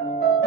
thank you